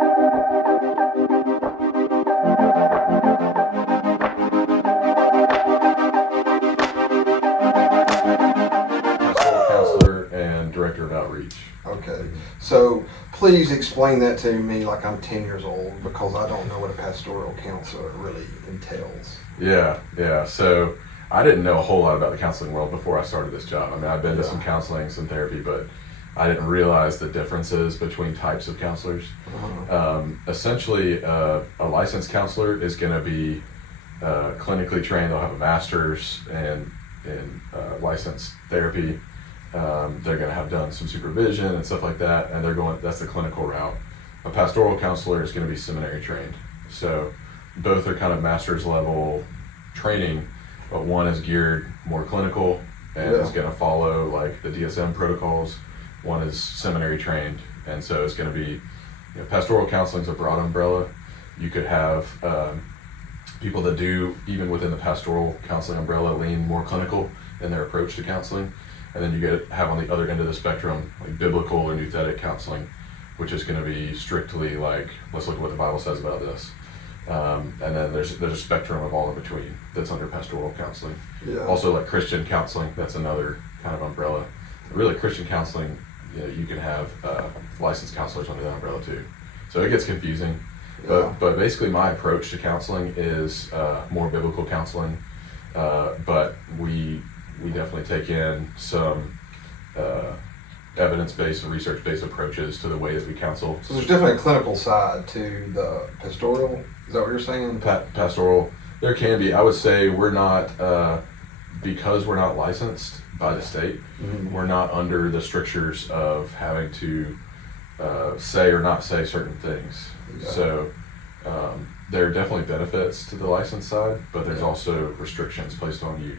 Pastoral counselor and director of outreach. Okay, so please explain that to me like I'm 10 years old, because I don't know what a pastoral counselor really entails. Yeah. So I didn't know a whole lot about the counseling world before I started this job. I mean, I've been to some counseling, some therapy, but I didn't realize the differences between types of counselors. Essentially, a licensed counselor is going to be clinically trained. They'll have a master's in licensed therapy. They're going to have done some supervision and stuff like that, and that's the clinical route. A pastoral counselor is going to be seminary trained. So both are kind of master's level training, but one is geared more clinical and is going to follow like the DSM protocols. One is seminary trained, and so it's going to be, pastoral counseling is a broad umbrella. You could have people that do, even within the pastoral counseling umbrella, lean more clinical in their approach to counseling. And then you have on the other end of the spectrum, like biblical or nouthetic counseling, which is going to be strictly like, let's look at what the Bible says about this. And then there's a spectrum of all in between that's under pastoral counseling. Also like Christian counseling, that's another kind of umbrella. Really, Christian counseling, you can have licensed counselors under that umbrella too. So it gets confusing. But basically my approach to counseling is more biblical counseling, but we definitely take in some evidence-based and research-based approaches to the way that we counsel. So there's definitely a clinical side to the pastoral. Is that what you're saying? Pastoral, there can be. I would say we're not, because we're not licensed by the state, we're not under the strictures of having to say or not say certain things. So there are definitely benefits to the license side, but there's also restrictions placed on you.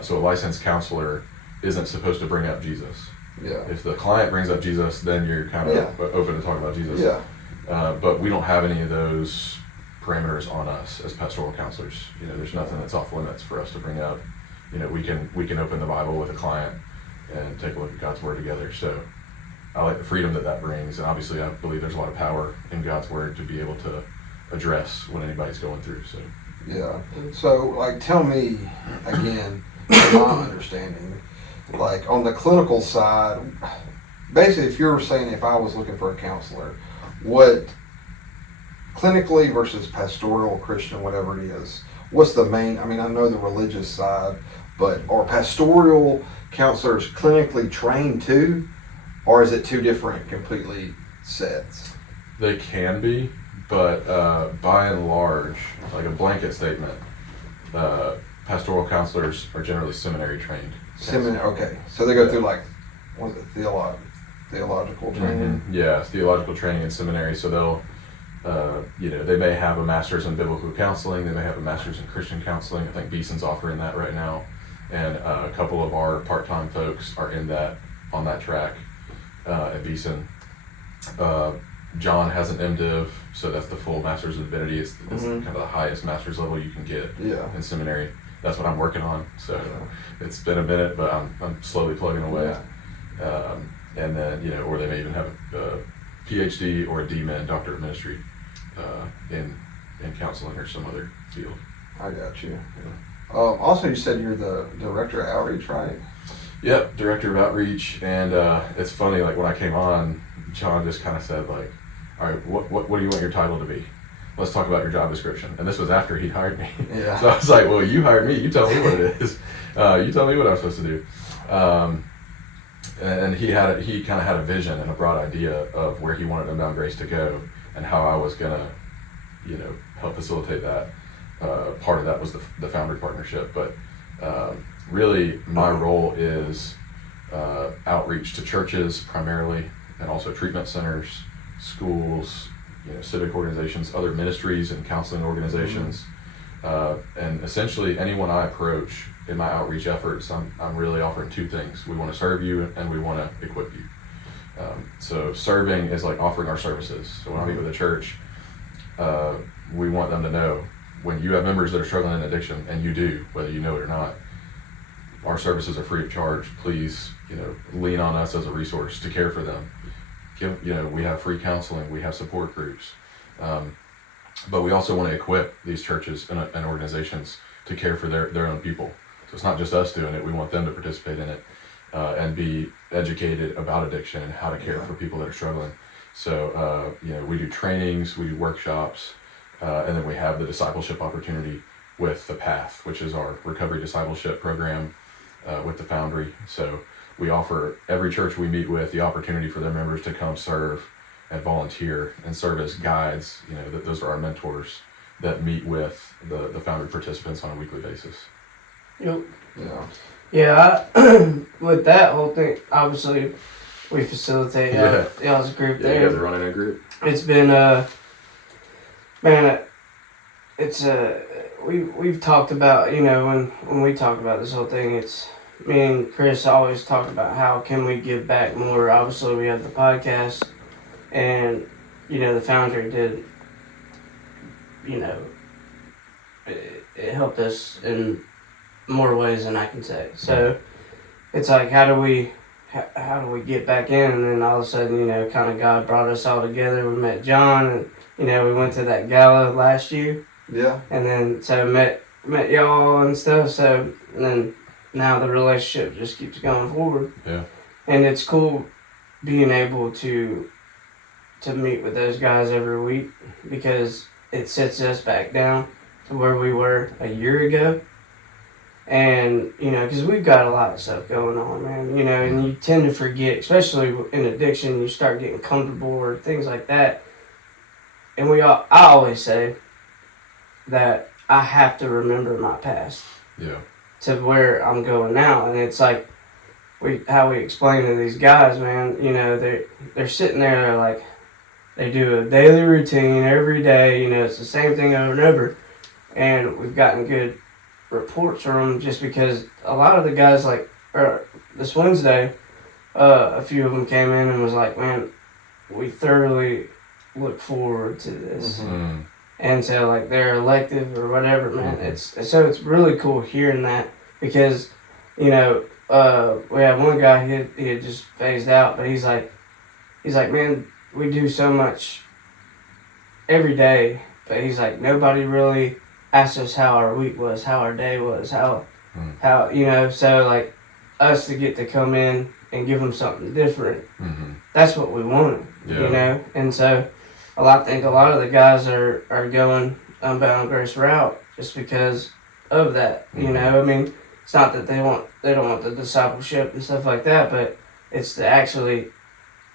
So a licensed counselor isn't supposed to bring up Jesus. If the client brings up Jesus, then you're kind of open to talk about Jesus. But we don't have any of those parameters on us as pastoral counselors. There's nothing that's off limits for us to bring up. We can open the Bible with a client and take a look at God's Word together. So I like the freedom that brings, and obviously I believe there's a lot of power in God's Word to be able to address what anybody's going through. So like, tell me again, from my understanding, like on the clinical side, basically if you're saying if I was looking for a counselor, what clinically versus pastoral, Christian, whatever it is, what's the main, I know the religious side, but are pastoral counselors clinically trained too, or is it two different completely sets? They can be, but by and large, like a blanket statement, pastoral counselors are generally seminary trained. Okay, so they go through like, what is it, theological training? Yeah, it's theological training in seminary. So they'll, they may have a master's in biblical counseling. They may have a master's in Christian counseling. I think Beeson's offering that right now, and a couple of our part-time folks are on that track at Beeson. John has an MDiv, so that's the full Master's of Divinity. It's kind of the highest master's level you can get in seminary. That's what I'm working on. So it's been a minute, but I'm slowly plugging away. And then, or they may even have a PhD or a DMin, Doctor of Ministry, in counseling or some other field. I got you. Also, you said you're the director of outreach, right? Yep, director of outreach. And it's funny, like when I came on, John just kind of said like, all right, what do you want your title to be? Let's talk about your job description. And this was after he hired me. So I was like, well, you hired me. You tell me what it is. You tell me what I'm supposed to do. And he kind of had a vision and a broad idea of where he wanted Unbound Grace to go and how I was going to, help facilitate that. Part of that was the founder partnership. But really, my role is outreach to churches primarily, and also treatment centers, schools, civic organizations, other ministries and counseling organizations. And essentially anyone I approach in my outreach efforts, I'm really offering two things. We want to serve you and we want to equip you. So serving is like offering our services. So when I meet with a church, we want them to know when you have members that are struggling in addiction, and you do, whether you know it or not, our services are free of charge. Please, lean on us as a resource to care for them. we have free counseling, we have support groups. But we also want to equip these churches and organizations to care for their own people. So it's not just us doing it, we want them to participate in it and be educated about addiction and how to care for people that are struggling. So, we do trainings, we do workshops, and then we have the discipleship opportunity with the Path, which is our recovery discipleship program with the Foundry. So we offer every church we meet with the opportunity for their members to come serve and volunteer and serve as guides. Those are our mentors that meet with the Foundry participants on a weekly basis. Yep. Yeah. Yeah, with that whole thing, obviously, we facilitate y'all's group there. You guys are running a group. It's been, we've talked about, when we talk about this whole thing, it's, me and Chris always talk about how can we give back more. Obviously, we have the podcast, and, the Foundry did, it helped us in more ways than I can say. So it's like, how do we get back in? And then all of a sudden, kind of God brought us all together. We met John, and we went to that gala last year. Yeah. And then so met y'all and stuff. So and then now the relationship just keeps going forward. Yeah. And it's cool being able to meet with those guys every week, because it sets us back down to where we were a year ago. And, because we've got a lot of stuff going on, man, and you tend to forget, especially in addiction, you start getting comfortable or things like that. And I always say that I have to remember my past. Yeah. To where I'm going now. And it's like, how we explain to these guys, man, they're sitting there, they're like, they do a daily routine every day, it's the same thing over and over. And we've gotten good reports from them, just because a lot of the guys, like, this Wednesday, a few of them came in and was like, man, we thoroughly look forward to this. Mm-hmm. And so, like, they're elective or whatever, man. It's really cool hearing that, because, we had one guy, he had just phased out, but he's like, man, we do so much every day, but he's like, nobody really asked us how our week was, how our day was, how so, like, us to get to come in and give them something different, that's what we wanted, and so I think a lot of the guys are going unbound grace route just because of that, I mean, it's not that they don't want the discipleship and stuff like that, but it's actually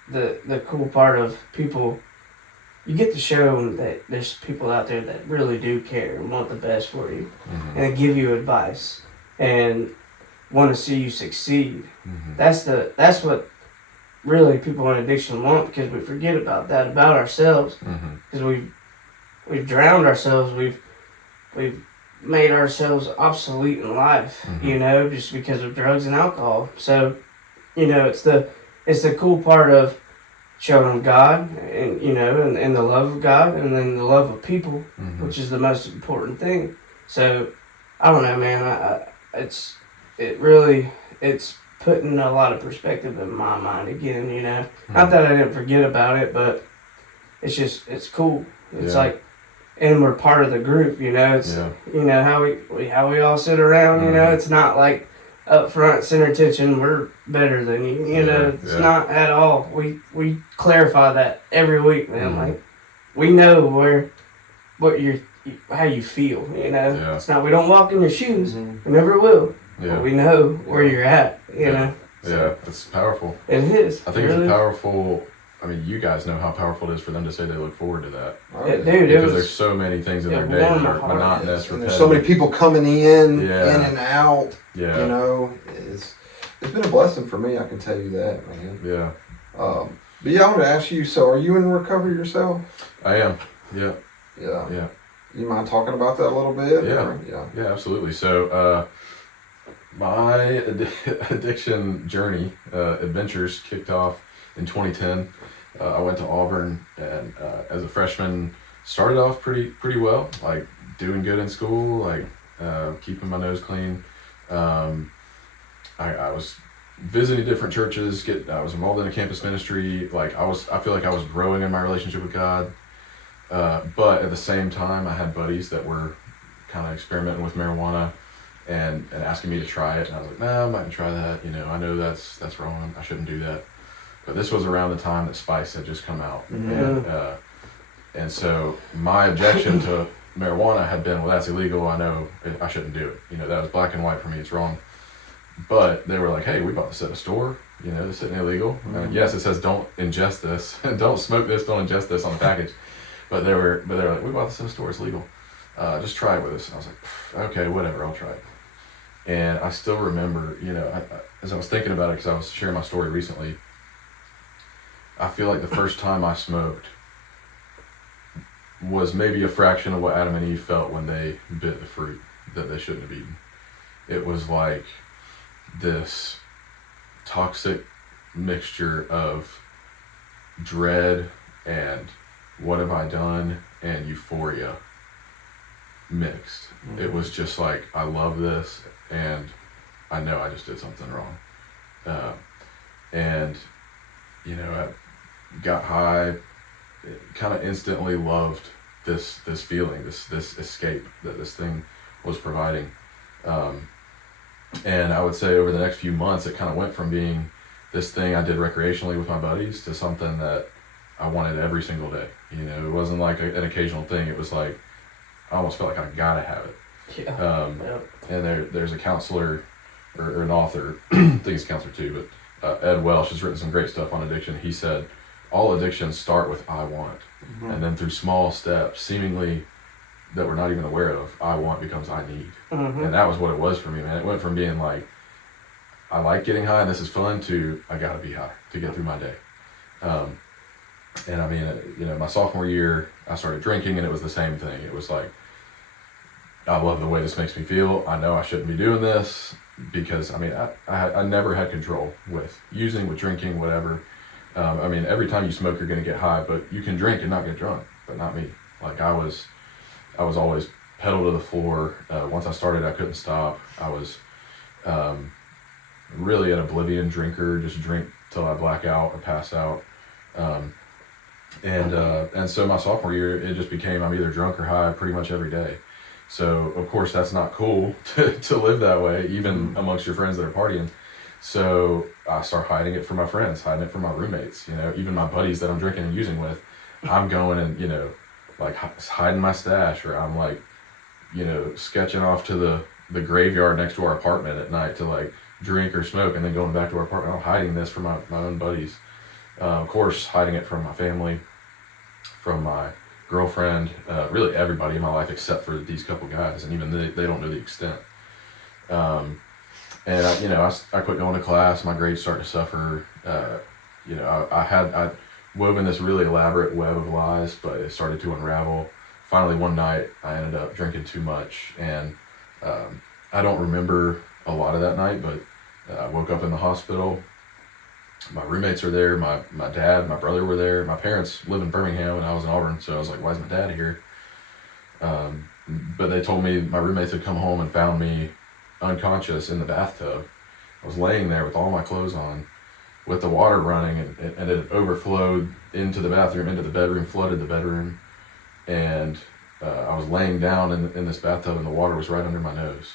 the cool part of people. You get to show them that there's people out there that really do care and want the best for you, and they give you advice and want to see you succeed. That's what really people in addiction want, because we forget about that about ourselves, because we've drowned ourselves, we've made ourselves obsolete in life, just because of drugs and alcohol. So, it's the cool part of showing God, and and the love of God, and then the love of people, which is the most important thing. So I don't know, man. It's putting a lot of perspective in my mind again. Not that I didn't forget about it, but it's cool. It's like, and we're part of the group. It's how we all sit around. It's not like up front, center attention, we're better than you. It's not at all. We clarify that every week, man. Like, we know how you feel. It's not, we don't walk in your shoes. We never will. But we know where you're at. Yeah, it's powerful. It is. I think it's powerful. I mean, you guys know how powerful it is for them to say they look forward to that. Because there's so many things in their day that are monotonous, repetitive. There's so many people coming in and out. Yeah. It's been a blessing for me, I can tell you that, man. Yeah. But I want to ask you, so are you in recovery yourself? I am. Yeah. Yeah. Yeah. You mind talking about that a little bit? Yeah, absolutely. So, my addiction journey, adventures kicked off in 2010. I went to Auburn, and as a freshman, started off pretty well, like doing good in school, like keeping my nose clean. I was visiting different churches. I was involved in a campus ministry. Like I feel like I was growing in my relationship with God. But at the same time, I had buddies that were kind of experimenting with marijuana and asking me to try it. And I was like, nah, I'm not gonna try that. I know that's wrong. I shouldn't do that. But this was around the time that Spice had just come out. And so my objection to marijuana had been, well, that's illegal. I know I shouldn't do it. That was black and white for me. It's wrong. But they were like, hey, we bought this at a store. This isn't illegal. Yes, it says don't ingest this. Don't smoke this. Don't ingest this on the package. But they were like, we bought this at a store. It's legal. Just try it with us. And I was like, okay, whatever. I'll try it. And I still remember, as I was thinking about it, because I was sharing my story recently, I feel like the first time I smoked was maybe a fraction of what Adam and Eve felt when they bit the fruit that they shouldn't have eaten. It was like this toxic mixture of dread and what have I done and euphoria mixed. It was just like, I love this and I know I just did something wrong. And I got high, kind of instantly loved this feeling, this escape that this thing was providing. And I would say over the next few months, it kind of went from being this thing I did recreationally with my buddies to something that I wanted every single day. It wasn't like an occasional thing. It was like, I almost felt like I gotta have it. Yeah. And there's a counselor or an author, I think he's a counselor too, but Ed Welsh has written some great stuff on addiction. He said, all addictions start with I want. And then through small steps, seemingly that we're not even aware of, I want becomes I need. And that was what it was for me, man. It went from being like, I like getting high and this is fun, to I gotta be high to get through my day. And I mean, my sophomore year, I started drinking and it was the same thing. It was like, I love the way this makes me feel. I know I shouldn't be doing this because, I never had control with using, with drinking, whatever. Every time you smoke, you're going to get high, but you can drink and not get drunk, but not me. Like I was always pedal to the floor. Once I started, I couldn't stop. I was really an oblivion drinker, just drink till I black out or pass out. And so my sophomore year, it just became, I'm either drunk or high pretty much every day. So of course that's not cool to live that way, even amongst your friends that are partying. So I start hiding it from my friends, hiding it from my roommates, even my buddies that I'm drinking and using with. I'm going and, like hiding my stash, or I'm like, sketching off to the graveyard next to our apartment at night to like drink or smoke and then going back to our apartment. I'm hiding this from my own buddies. Of course, hiding it from my family, from my girlfriend, really everybody in my life except for these couple guys, and even they don't know the extent. And I quit going to class. My grades started to suffer. I woven this really elaborate web of lies, but it started to unravel. Finally, one night, I ended up drinking too much, and I don't remember a lot of that night, but I woke up in the hospital. My roommates are there. My dad, my brother were there. My parents live in Birmingham, and I was in Auburn, so I was like, why is my dad here? But they told me my roommates had come home and found me unconscious in the bathtub. I was laying there with all my clothes on, with the water running, and it overflowed into the bathroom, into the bedroom, flooded the bedroom, and I was laying down in this bathtub, and the water was right under my nose,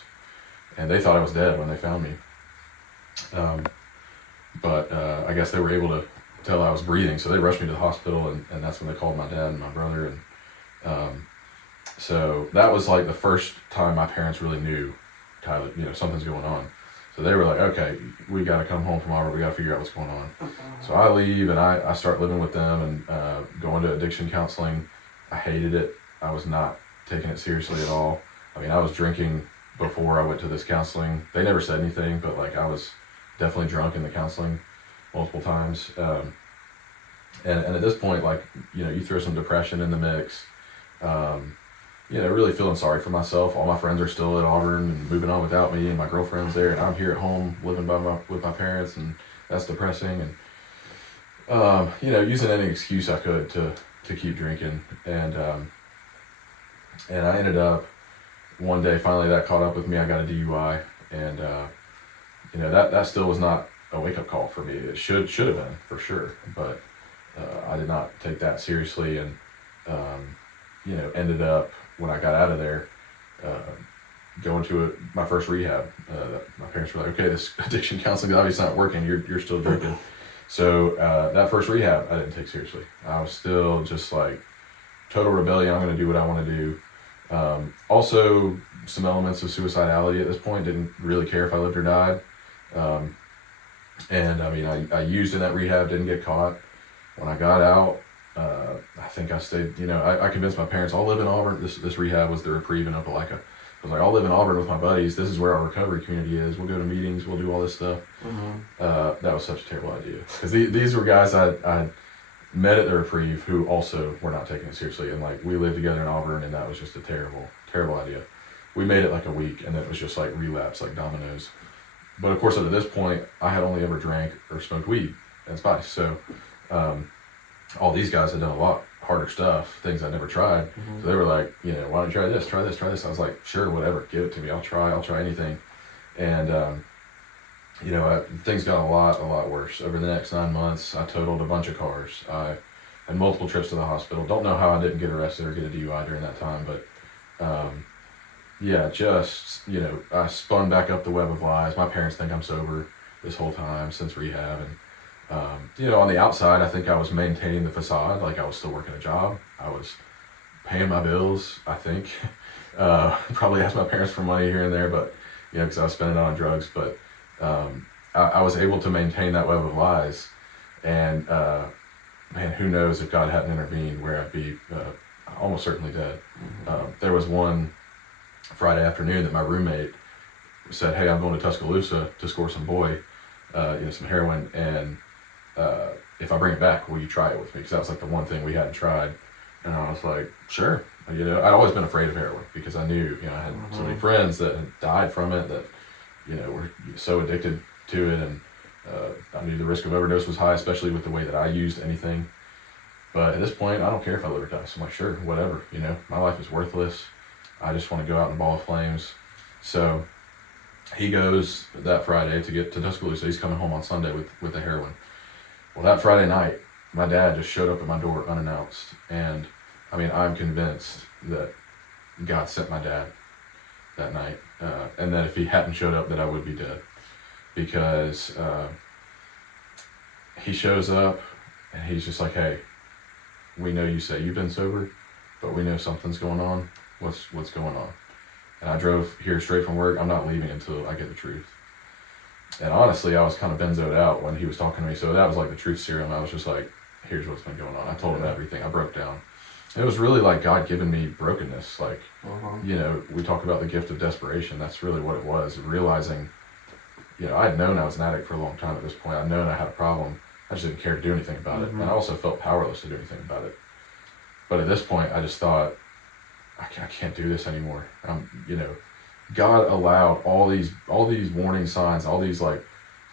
and they thought I was dead when they found me. But I guess they were able to tell I was breathing, so they rushed me to the hospital, and that's when they called my dad and my brother, and so that was like the first time my parents really knew, Tyler, something's going on. So they were like, okay, we got to come home from Auburn. We got to figure out what's going on. So I leave and I start living with them and going to addiction counseling. I hated it. I was not taking it seriously at all. I was drinking before I went to this counseling. They never said anything, but like I was definitely drunk in the counseling multiple times. And at this point, like, you throw some depression in the mix. Really feeling sorry for myself. All my friends are still at Auburn and moving on without me, and my girlfriend's there, and I'm here at home living with my parents, and that's depressing. And using any excuse I could to keep drinking, and I ended up one day finally that caught up with me. I got a DUI, and that still was not a wake up call for me. It should have been for sure, but I did not take that seriously, and ended up when I got out of there. Going to my first rehab. My parents were like, okay, this addiction counseling is obviously not working. You're still drinking. So that first rehab, I didn't take seriously. I was still just like total rebellion. I'm going to do what I want to do. Also, some elements of suicidality at this point. Didn't really care if I lived or died. And I mean, I used in that rehab, didn't get caught. When I got out, I think I stayed, I convinced my parents, I'll live in Auburn. This rehab was the reprieve in Opelika. I was like, I'll live in Auburn with my buddies. This is where our recovery community is. We'll go to meetings. We'll do all this stuff. That was such a terrible idea. Because these were guys I met at the reprieve who also were not taking it seriously. And like, we lived together in Auburn, and that was just a terrible, terrible idea. We made it like a week, and then it was just like relapse, like dominoes. But of course, up to this point, I had only ever drank or smoked weed and spice. So all these guys had done a lot harder stuff, things I never tried. So they were like, why don't you try this, try this, try this? I was like, sure, whatever, give it to me. I'll try anything. And, things got a lot worse. Over the next 9 months, I totaled a bunch of cars. I had multiple trips to the hospital. Don't know how I didn't get arrested or get a DUI during that time, but, I spun back up the web of lies. My parents think I'm sober this whole time since rehab. And, on the outside, I think I was maintaining the facade. Like, I was still working a job. I was paying my bills, I think. Probably asked my parents for money here and there, but, because I was spending it on drugs. But I was able to maintain that web of lies. And, who knows if God hadn't intervened, where I'd be almost certainly dead. There was one Friday afternoon that my roommate said, hey, I'm going to Tuscaloosa to score some some heroin, and if I bring it back, will you try it with me? Because that was like the one thing we hadn't tried. And I was like, sure. I'd always been afraid of heroin because I knew, I had so many friends that had died from it, that, were so addicted to it. And I knew the risk of overdose was high, especially with the way that I used anything. But at this point, I don't care if I live or die. So I'm like, sure, whatever, my life is worthless. I just want to go out in a ball of flames. So he goes that Friday to get to Tuscaloosa. He's coming home on Sunday with the heroin. Well, that Friday night, my dad just showed up at my door unannounced. And I'm convinced that God sent my dad that night. And that if he hadn't showed up, that I would be dead. Because he shows up and he's just like, hey, we know you say you've been sober, but we know something's going on. What's going on? And I drove here straight from work. I'm not leaving until I get the truth. And honestly, I was kind of benzoed out when he was talking to me. So that was like the truth serum. I was just like, here's what's been going on. I told him everything. I broke down. And it was really like God giving me brokenness. Like, we talk about the gift of desperation. That's really what it was. Realizing, I had known I was an addict for a long time at this point. I'd known I had a problem. I just didn't care to do anything about it. And I also felt powerless to do anything about it. But at this point, I just thought, I can't do this anymore. God allowed all these warning signs, all these like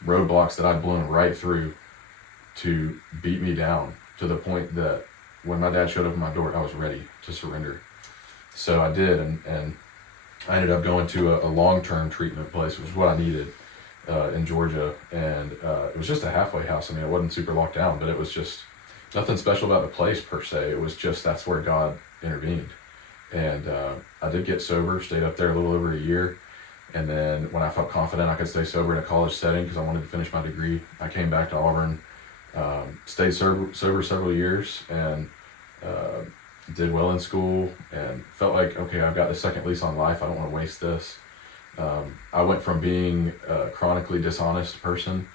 roadblocks that I'd blown right through to beat me down to the point that when my dad showed up at my door, I was ready to surrender. So I did, and I ended up going to a long-term treatment place, which was what I needed in Georgia. And it was just a halfway house. It wasn't super locked down, but it was just nothing special about the place per se. It was just, that's where God intervened. And I did get sober, stayed up there a little over a year. And then when I felt confident I could stay sober in a college setting because I wanted to finish my degree, I came back to Auburn, stayed sober several years, and did well in school, and felt like, okay, I've got the second lease on life. I don't want to waste this. I went from being a chronically dishonest person,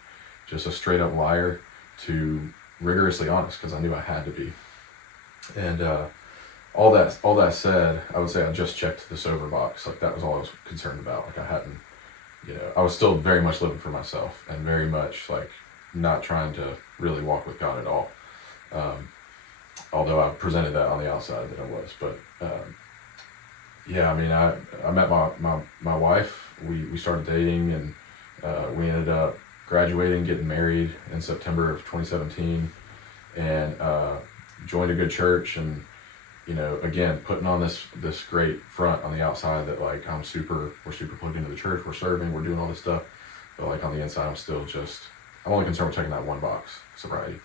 just a straight up liar, to rigorously honest because I knew I had to be. And all that said, I would say I just checked the sober box. Like, that was all I was concerned about. Like, I hadn't, I was still very much living for myself and very much like not trying to really walk with God at all. Although I presented that on the outside that I was, but I met my wife. We started dating, and we ended up graduating, getting married in September of 2017, and joined a good church. And again, putting on this great front on the outside that like we're super plugged into the church, we're serving, we're doing all this stuff, but like on the inside, I'm still just I'm only concerned with checking that one box, sobriety,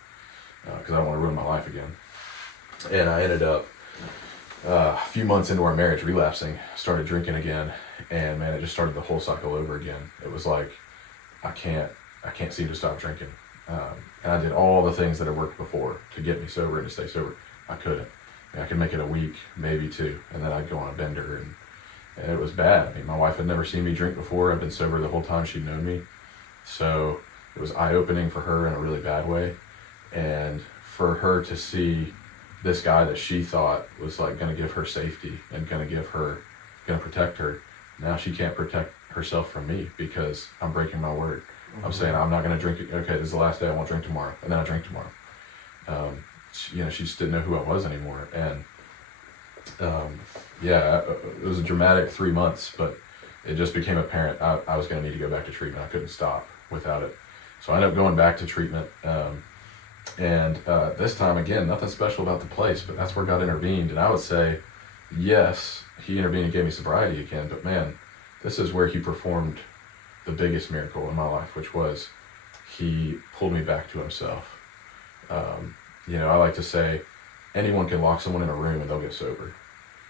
because I don't want to ruin my life again. And I ended up a few months into our marriage relapsing, started drinking again, and man, it just started the whole cycle over again. It was like I can't seem to stop drinking. And I did all the things that had worked before to get me sober and to stay sober. I couldn't. I mean, I could make it a week, maybe 2, and then I'd go on a bender, and it was bad. I mean, my wife had never seen me drink before. I've been sober the whole time she'd known me. So it was eye-opening for her in a really bad way. And for her to see this guy that she thought was like going to give her safety and going to protect her, now she can't protect herself from me because I'm breaking my word. I'm saying I'm not going to drink it. Okay, this is the last day. I won't drink tomorrow, and then I drink tomorrow. She just didn't know who I was anymore, and it was a dramatic 3 months, but it just became apparent I was going to need to go back to treatment. I couldn't stop without it, so I ended up going back to treatment. And this time again, nothing special about the place, but that's where God intervened. And I would say, yes, He intervened and gave me sobriety again, but man, this is where He performed the biggest miracle in my life, which was He pulled me back to Himself. I like to say anyone can lock someone in a room and they'll get sober,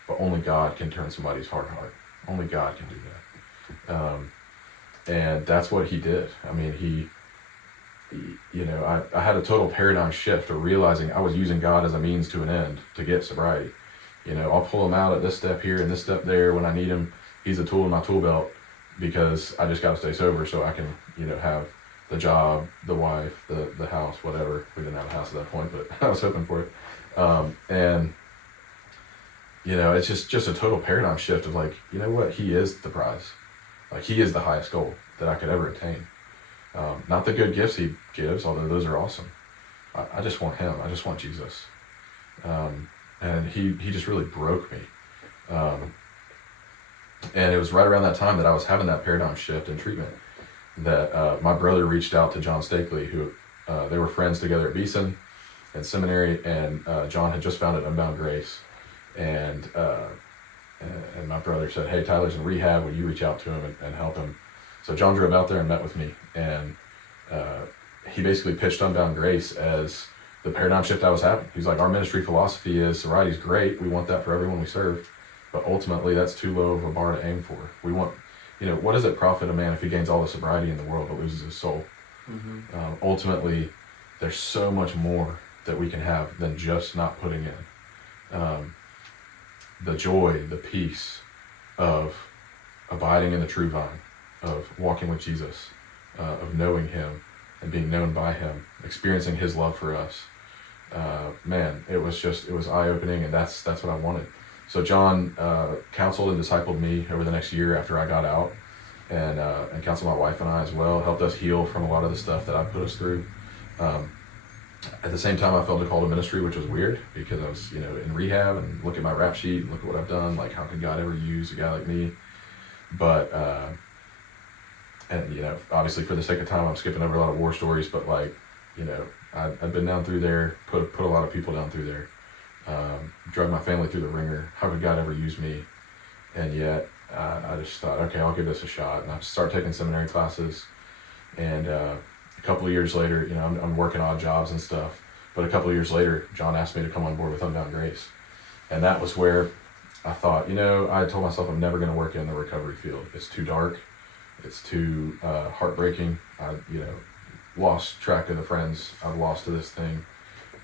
but only God can turn somebody's heart. Only God can do that. And that's what He did. I mean, I had a total paradigm shift of realizing I was using God as a means to an end to get sobriety. I'll pull Him out at this step here and this step there when I need Him. He's a tool in my tool belt because I just got to stay sober so I can, have the job, the wife, the house, whatever. We didn't have a house at that point, but I was hoping for it. It's just a total paradigm shift of like, you know what? He is the prize. Like He is the highest goal that I could ever attain. Not the good gifts He gives, although those are awesome. I just want Him. I just want Jesus. And he just really broke me. And it was right around that time that I was having that paradigm shift in treatment that my brother reached out to John Stakely, who they were friends together at Beeson and seminary, and John had just founded Unbound Grace. And my brother said, hey, Tyler's in rehab. Would you reach out to him and help him? So John drove out there and met with me, and he basically pitched Unbound Grace as the paradigm shift I was having. He's like, our ministry philosophy is sobriety's great. We want that for everyone we serve, but ultimately that's too low of a bar to aim for. We want, what does it profit a man if he gains all the sobriety in the world but loses his soul? Mm-hmm. Ultimately, there's so much more that we can have than just not putting in. The joy, the peace of abiding in the true vine, of walking with Jesus, of knowing Him and being known by Him, experiencing His love for us. It was eye-opening, and that's what I wanted. So John counseled and discipled me over the next year after I got out, and counseled my wife and I as well, helped us heal from a lot of the stuff that I put us through. At the same time, I felt a call to ministry, which was weird because I was, in rehab, and look at my rap sheet, look at what I've done, like how could God ever use a guy like me? But, obviously for the sake of time, I'm skipping over a lot of war stories, but I've been down through there, put a lot of people down through there, drug my family through the ringer. How could God ever use me? And yet I just thought, okay, I'll give this a shot. And I started taking seminary classes, and a couple of years later, I'm working odd jobs and stuff, but a couple of years later, John asked me to come on board with Unbound Grace. And that was where I thought, I told myself I'm never going to work in the recovery field. It's too dark. It's too heartbreaking. I, lost track of the friends I've lost to this thing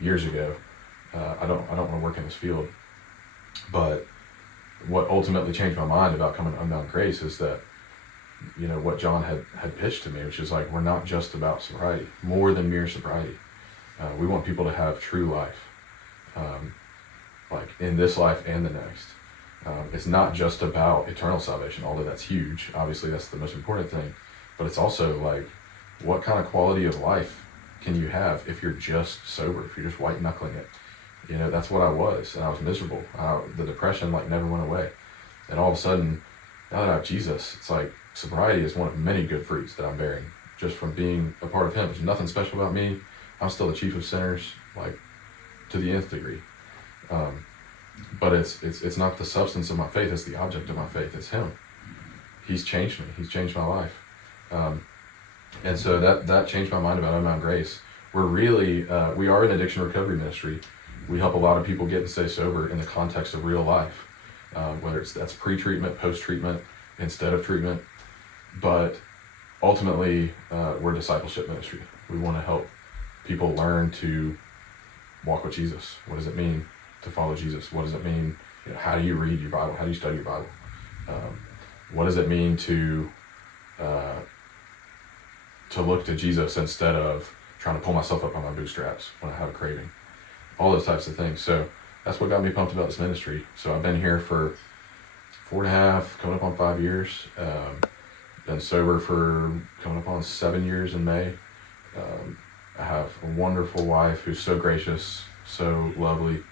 years ago. I don't want to work in this field. But what ultimately changed my mind about coming to Unbound Grace is that, what John had pitched to me, which is like, we're not just about sobriety, more than mere sobriety. We want people to have true life, like in this life and the next. It's not just about eternal salvation, although that's huge. Obviously, that's the most important thing. But it's also like, what kind of quality of life can you have if you're just sober, if you're just white knuckling it? That's what I was, and I was miserable. The depression never went away. And all of a sudden, now that I have Jesus, it's like sobriety is one of many good fruits that I'm bearing just from being a part of Him. There's nothing special about me. I'm still the chief of sinners, to the nth degree. But it's not the substance of my faith, it's the object of my faith. It's Him. He's changed me. He's changed my life. And so that changed my mind about Unbound Grace. We're really, we are an addiction recovery ministry. We help a lot of people get and stay sober in the context of real life, whether that's pre-treatment, post-treatment, instead of treatment. But ultimately, we're a discipleship ministry. We want to help people learn to walk with Jesus. What does it mean to follow Jesus? What does it mean? How do you read your Bible? How do you study your Bible? What does it mean to look to Jesus instead of trying to pull myself up on my bootstraps when I have a craving? All those types of things. So that's what got me pumped about this ministry. So I've been here for 4.5, coming up on 5 years. Been sober for coming up on 7 years in May. I have a wonderful wife who's so gracious, so lovely,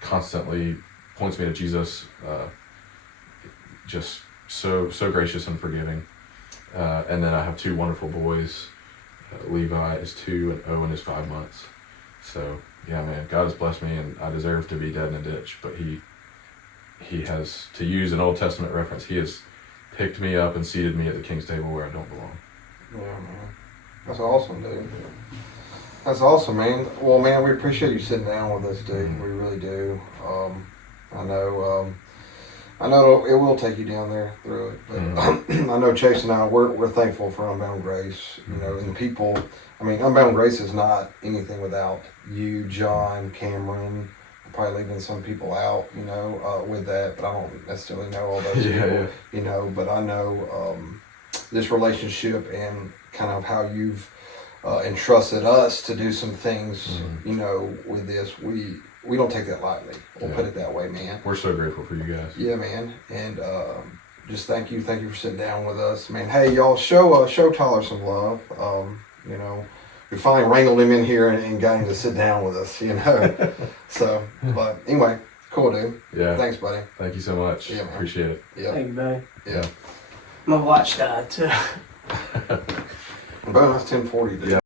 constantly points me to Jesus, just so gracious and forgiving. And then I have 2 wonderful boys. Levi is 2 and Owen is 5 months. So yeah, man, God has blessed me, and I deserve to be dead in a ditch, but he has, to use an Old Testament reference, he has picked me up and seated me at the king's table where I don't belong. Yeah, man. That's awesome, dude. That's awesome, man. Well, man, we appreciate you sitting down with us, dude. We really do. I know it will take you down there through it, but I know Chase and I, we're thankful for Unbound Grace, you know, and the people. I mean, Unbound Grace is not anything without you, John, Cameron. Probably leaving some people out, you know, with that, but I don't necessarily know all those people, you know, but I know this relationship and kind of how you've entrusted us to do some things, you know, with this. We don't take that lightly. We'll put it that way, man. We're so grateful for you guys. Yeah, man. And just thank you for sitting down with us, man. Hey, y'all, show Tyler some love. You know, we finally wrangled him in here and got him to sit down with us, you know. So, but anyway, cool, dude. Yeah. Thanks, buddy. Thank you so much. Yeah, man. Appreciate it. Yeah. Thank you, buddy. Yeah. My watch died too. Boom, that's 10:40, dude. Yeah.